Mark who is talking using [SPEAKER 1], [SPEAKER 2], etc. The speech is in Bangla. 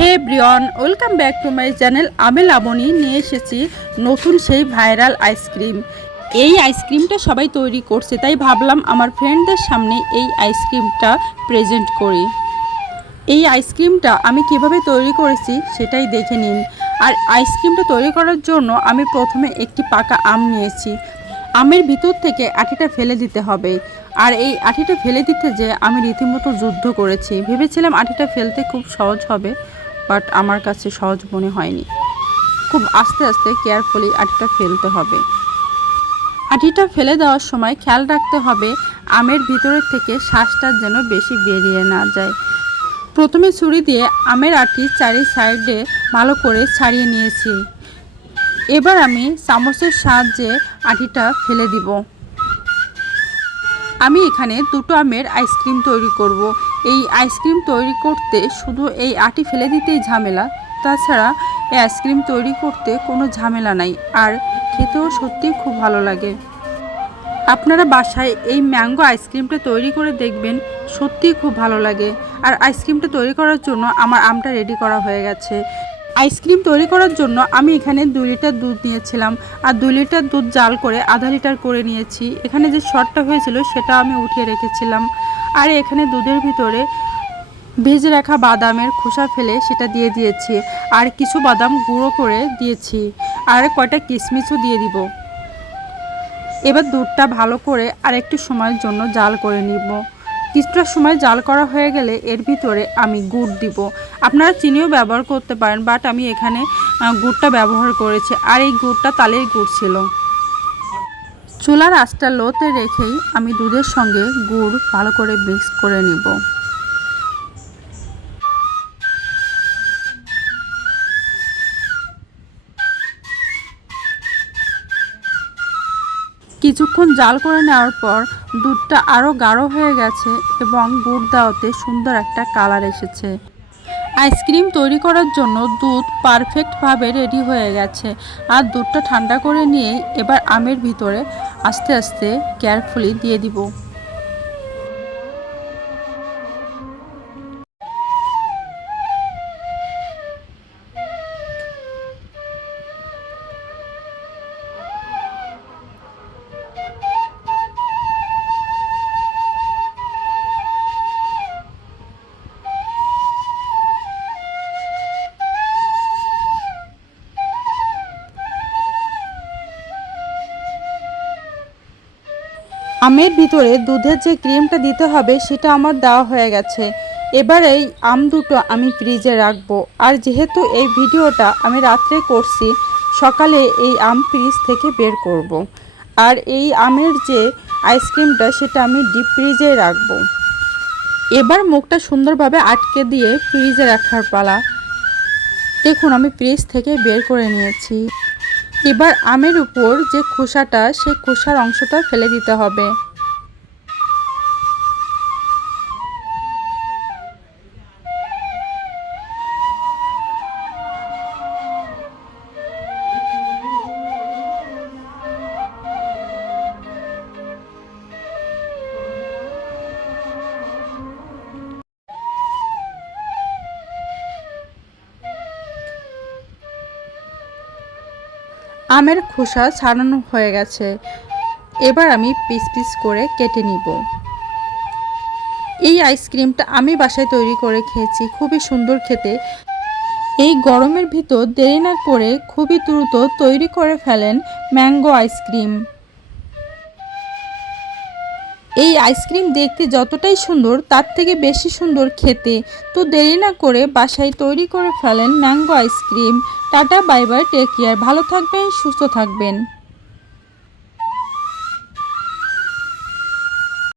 [SPEAKER 1] Hey Brian, welcome back to my channel. আমি লাবণী, নিয়ে এসেছি নতুন সেই ভাইরাল আইসক্রিম। এই আইসক্রিমটা সবাই তৈরি করছে, তাই ভাবলাম আমার ফ্রেন্ডদের সামনে এই আইসক্রিমটা প্রেজেন্ট করি। এই আইসক্রিমটা আমি কীভাবে তৈরি করেছি সেটাই দেখে নিন। আর আইসক্রিমটা তৈরি করার জন্য আমি প্রথমে একটি পাকা আম নিয়েছি। আমের ভিতর থেকে আঠিটা ফেলে দিতে হবে। আর এই আঠিটা ফেলে দিতে যে আমি রীতিমতো যুদ্ধ করেছি। ভেবেছিলাম আঠিটা ফেলতে খুব সহজ হবে। বাট আমার কাছে সহজ মনে হয়নি। খুব আস্তে আস্তে কেয়ারফুলি আঠিটা ফেলতে হবে। আঠিটা ফেলে দেওয়ার সময় খেয়াল রাখতে হবে আমের ভিতরের থেকে শ্বাসটা যেন বেশি বেরিয়ে না যায়। প্রথমে ছুরি দিয়ে আমের আটি চারি সাইডে ভালো করে ছাড়িয়ে নিয়েছি। এবার আমি চামচের সাহায্যে আটিটা ফেলে দিব। আমি এখানে দুটো আমের আইসক্রিম তৈরি করব। এই আইসক্রিম তৈরি করতে শুধু এই আটি ফেলে দিতেই ঝামেলা। তাছাড়া এই আইসক্রিম তৈরি করতে কোনো ঝামেলা নাই, আর খেতেও সত্যিই খুব ভালো লাগে। আপনারা বাসায় এই ম্যাঙ্গো আইসক্রিমটা তৈরি করে দেখবেন, সত্যিই খুব ভালো লাগে। আর আইসক্রিমটা তৈরি করার জন্য আমার আমটা রেডি করা হয়ে গেছে। আইসক্রিম তৈরি করার জন্য আমি এখানে দুই লিটার দুধ নিয়েছিলাম, আর দুই লিটার দুধ জাল করে আধা লিটার করে নিয়েছি। এখানে যে শর্টটা হয়েছিল সেটা আমি উঠিয়ে রেখেছিলাম। আর এখানে দুধের ভিতরে ভেজে রাখা বাদামের খোসা ফেলে সেটা দিয়ে দিয়েছি। আর কিছু বাদাম গুঁড়ো করে দিয়েছি। আর কয়টা কিশমিশও দিয়ে দিব। এবার দুধটা ভালো করে আর একটু সময়ের জন্য জাল করে নিব। কিছুটা সময় জাল করা হয়ে গেলে এর ভিতরে আমি গুড় দিব। আপনারা চিনিও ব্যবহার করতে পারেন, বাট আমি এখানে গুড়টা ব্যবহার করেছি। আর এই গুড়টা তালের গুড় ছিল। চুলার আঁচটা লোতে রেখেই আমি দুধের সঙ্গে গুড় ভালো করে মিক্স করে নিব। কিছুক্ষণ জাল করে নেওয়ার পর দুধটা আরও গাঢ় হয়ে গেছে এবং গুড় দেওয়াতে সুন্দর একটা কালার এসেছে। আইসক্রিম তৈরি করার জন্য দুধ পারফেক্টভাবে রেডি হয়ে গেছে। আর দুধটা ঠান্ডা করে নিয়ে এবার আমের ভিতরে আস্তে আস্তে কেয়ারফুলি দিয়ে দিব। আমের ভিতরে দুধের যে ক্রিমটা দিতে হবে সেটা আমার দেওয়া হয়ে গেছে। এবার এই আম দুটো আমি ফ্রিজে রাখব। আর যেহেতু এই ভিডিওটা আমি রাত্রে করছি, সকালে এই আম ফ্রিজ থেকে বের করব। আর এই আমের যে আইসক্রিমটা সেটা আমি ডিপ ফ্রিজে রাখব। এবার মুখটা সুন্দরভাবে আটকে দিয়ে ফ্রিজে রাখার পালা। দেখুন, আমি ফ্রিজ থেকে বের করে নিয়েছি। এবার আমের উপর যে খোসাটা সেই খোসার অংশটা ফেলে দিতে হবে। আমের খোসা ছাড়ানো হয়ে গেছে। এবার আমি পিস পিস করে কেটে নিব। এই আইসক্রিমটা আমি বাসায় তৈরি করে খেয়েছি, খুবই সুন্দর খেতে। এই গরমের ভিতর দেরি না করে খুবই দ্রুত তৈরি করে ফেলেন ম্যাঙ্গো আইসক্রিম। এই আইসক্রিম দেখতে যতটাই সুন্দর, তার থেকে বেশি সুন্দর খেতে। তো দেরি না করে বাসায় তৈরি করে ফেলেন mango ice cream. Tata, bye bye, take care. ভালো থাকবেন, সুস্থ থাকবেন।